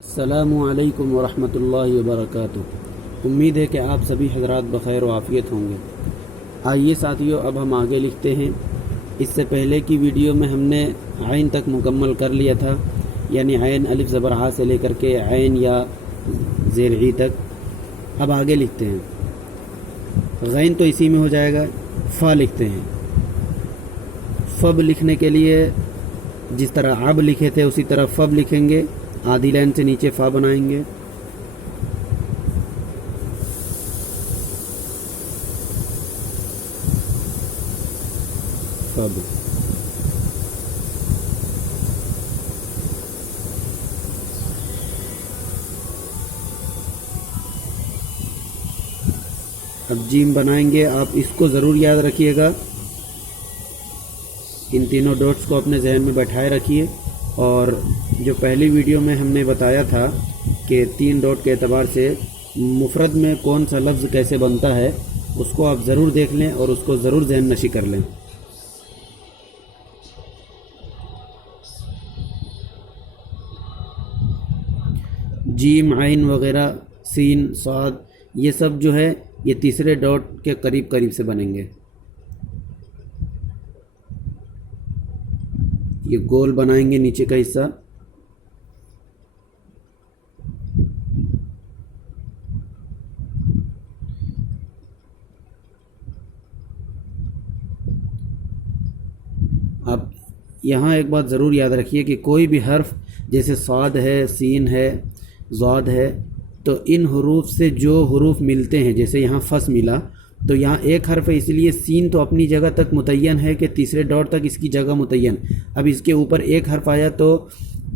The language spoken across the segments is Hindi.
अस्सलामु अलैकुम वरहमतुल्लाहि वबरकातुहू। उम्मीद है कि आप सभी हज़रात बख़ैर व आफ़ियत होंगे। आइए साथियों, अब हम आगे लिखते हैं। इससे पहले की वीडियो में हमने आइन तक मुकम्मल कर लिया था, यानी आइन अलिफ ज़बर आ से लेकर के आइन या ज़ेर ई तक। अब आगे लिखते हैं। गैन तो इसी में हो जाएगा। फ़ा लिखते हैं। फ़ब लिखने के लिए जिस तरह अब लिखे थे उसी तरह फ़ब लिखेंगे। आधी लाइन से नीचे फ़ा बनाएंगे। फ़ब। अब जीम बनाएंगे। आप इसको ज़रूर याद रखिएगा। इन तीनों डॉट्स को अपने जहन में बैठाए रखिए। और जो पहली वीडियो में हमने बताया था कि 3 डॉट के एतबार से मुफ़रद में कौन सा लफ्ज़ कैसे बनता है, उसको आप ज़रूर देख लें और उसको ज़रूर ज़हन नशी कर लें। जीम, आइन वग़ैरह, सीन, साद, ये सब जो है ये तीसरे डॉट के करीब करीब से बनेंगे। ये गोल बनाएंगे नीचे का हिस्सा। आप यहाँ एक बात ज़रूर याद रखिए कि कोई भी हर्फ जैसे साद है, सीन है, ज़ाद है, तो इन हुरूफ से जो हुरूफ मिलते हैं, जैसे यहाँ फस मिला तो यहाँ एक हर्फ है, इसलिए सीन तो अपनी जगह तक मुतय्यन है कि तीसरे डॉट तक इसकी जगह मुतय्यन। अब इसके ऊपर एक हर्फ आया तो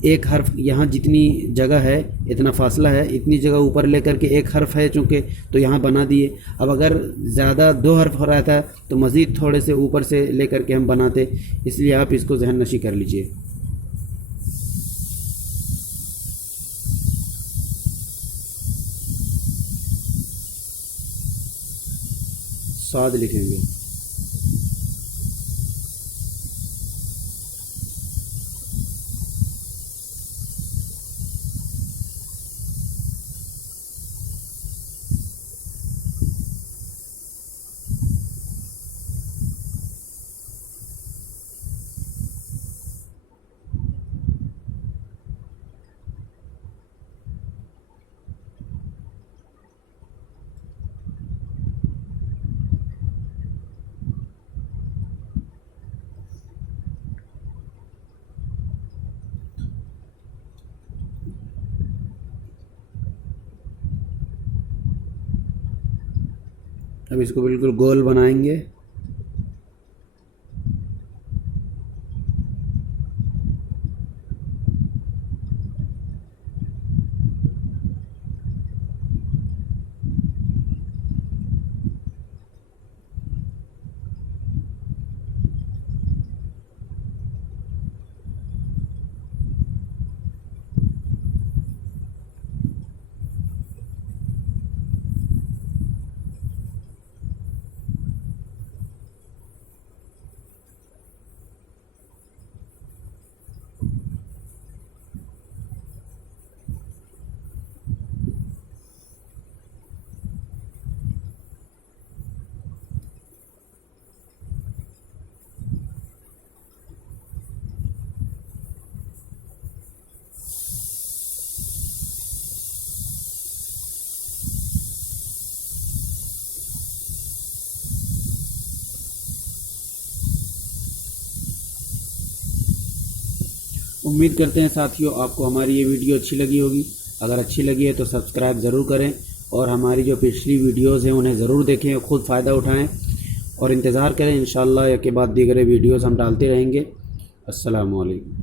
एक हर्फ यहाँ जितनी जगह है, इतना फासला है, इतनी जगह ऊपर लेकर के एक हर्फ है चूँकि, तो यहाँ बना दिए। अब अगर ज़्यादा 2 हर्फ हो रहा था तो मज़ीद थोड़े से ऊपर से लेकर के हम बनाते, इसलिए आप इसको जहन नशी कर लीजिए। साद लिखेंगे। अब इसको बिल्कुल गोल बनाएंगे। उम्मीद करते हैं साथियों आपको हमारी ये वीडियो अच्छी लगी होगी। अगर अच्छी लगी है तो सब्सक्राइब ज़रूर करें और हमारी जो पिछली वीडियोज़ हैं उन्हें ज़रूर देखें और ख़ुद फ़ायदा उठाएं और इंतज़ार करें। इंशाअल्लाह के बाद दीगर वीडियोज़ हम डालते रहेंगे। अस्सलामु अलैकुम।